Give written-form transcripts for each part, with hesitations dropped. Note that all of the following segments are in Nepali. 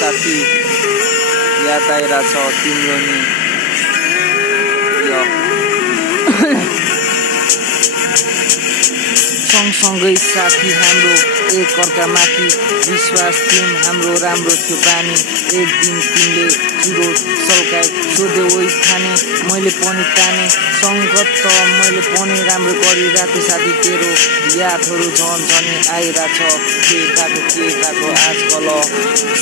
साथी याद आइरहेछ तिम्रो नि सँगसँगै साथी हाम्रो एकअर्कामाथि विश्वास थियौँ हाम्रो राम्रो थियो बानी। एक दिन तिमीले चुरो सल्काए सोध्यो ओइ खाने मैले पनि ताने सङ्गत त मैले पनि राम्रो गरिरहेको साथी तेरो यादहरू झन् झनै आइरहेछ के भएको आजकल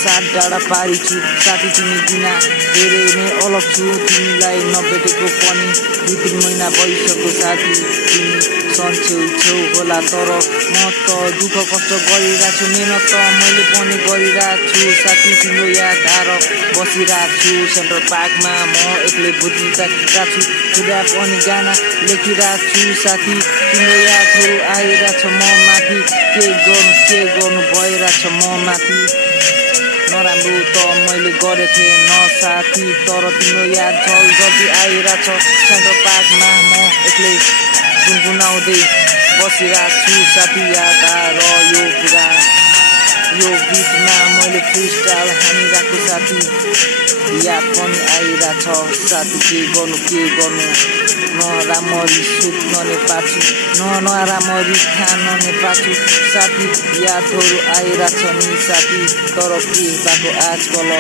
सात डाँडा पारिछु साथी तिमी बिना धेरै नै अलग छु तिमीलाई नभेटेको पनि 2-3 महिना भइसक्यो साथी तिमी छेउ होला तर म त दुःख कष्ट गरिरहेको छु मेहनत त मैले पनि गरिरहेको छु साथी तिम्रो याद आएर बसिरहेको छु सेन्ट्रल पार्कमा म एक्लै बुझिरहेको छु खुदा पनि गाना लेखिरहेको छु साथी तिम्रो यादहरू आइरहेछ म माथि के गर्नु भइरहेछ म माथि नराम्रो त मैले गरेको थिएँ न साथी तर तिम्रो याद जल्दी आइरहेछ सेन्ट्रल पार्कमा म एक्लै गुनगुनाउँदै बसिरहेको छु साथी याद आएर यो गीतमा मैले फ्रिस्टाइल हानिरहेको साथी याद पनि आइरहेछ साथी के गर्नु नराम्ररी सुत्न नै पाछु नराम्ररी खान नै पाछु साथी यादहरू आइरहेछ नि साथी तर के भएको आजकल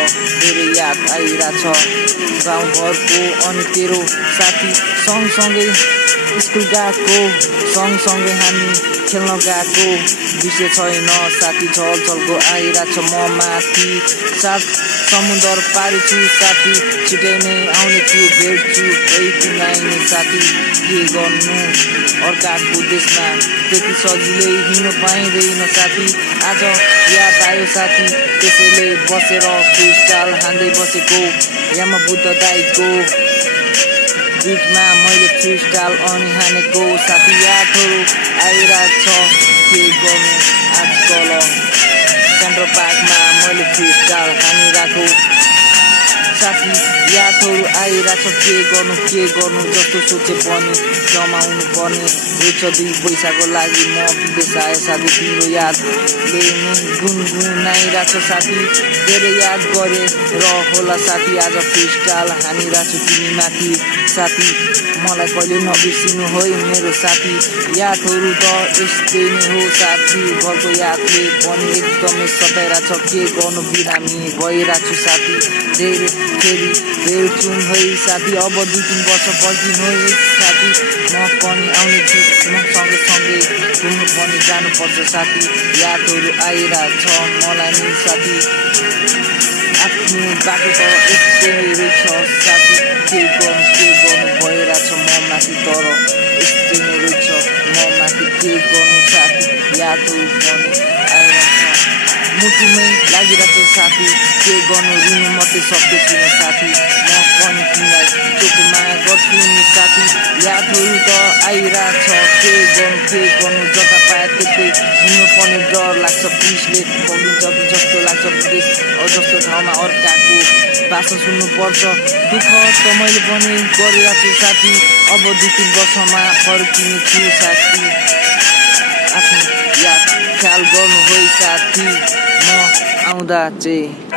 धेरै याद आइरहेछ गाउँघरको अनि तेरो साथी सँगसँगै स्कुल गएको सँगसँगै हामी खेल्न गएको विषय छैन साथी झलझलको आइरहेछ म माथि सात समुद्र पारि छु साथी छिटै नै आउनेछु भेट्छु तिमीलाई नै साथी के गर्नु अर्काको देशमा त्यति सजिलै हिँड्नु पाइँदैन साथी आज याद आयो साथी त्यसैले बसेर फ्रिस्टाइल हान्दै बसेको यहाँ बुद्ध दाइको गीतमा मैले फ्रिस्टाइल अनि हानेको साथी यादहरू आइरहेछ के गर्नु आजकल सेन्ट्रल पार्कमा मैले फ्रिस्टाइल हानिरहेको साथी यादहरू आइरहेछ के गर्नु जस्तो सोचे पनि जमाउनु पर्ने रहेछ 2 पैसाको लागि म विदेश आए साथी तिम्रो यादले नै गुनगुनाइरहेछ साथी धेरै याद गरे र होला साथी आज फ्रिस्टाइल हानिरहेछु तिमी माथि साथी मलाई कहिले नबिर्सिनु है मेरो साथी यादहरू त यस्तै नै हो साथी घरको यादले पनि एकदमै सताइरहेछ के गर्नु बिरामी भइरहेछु साथी धेरै फेरि भेट्छौँ है साथी अब 2-3 वर्ष पर्खिनु है साथी म पनि आउनेछु म सँगै घुम्नु पनि जानुपर्छ साथी यादहरू आइरहेछ मलाई नि साथी आफ्नो बाटो त यस्तै रहेछ साथी के गर्नु भइरहेछ म माथि तर यस्तै नै रहेछ म माथि के गर्नु साथी यादहरू पनि आइरहेछ मुटुमै लागिरहेछ साथी के गर्नु रुनु मात्रै सक्दैछु नि साथी म पनि तिमीलाई चोखो माया गर्छु नि साथी यादहरू त आइरहेछ के गर्नु जता पाए त्यतै हिँड्नु पनि डर लाग्छ पुलिसले पक्रिन्छ जस्तो लाग्छ विदेश जस्तो ठाउँमा अर्काको भाषा सुन्नुपर्छ दुःख त मैले पनि गरिरहेको छु साथी अब 2-3 वर्षमा फर्किनेछु साथी आफ्नो याद ख्याल गर्नु है साथी म आउँदा चाहिँ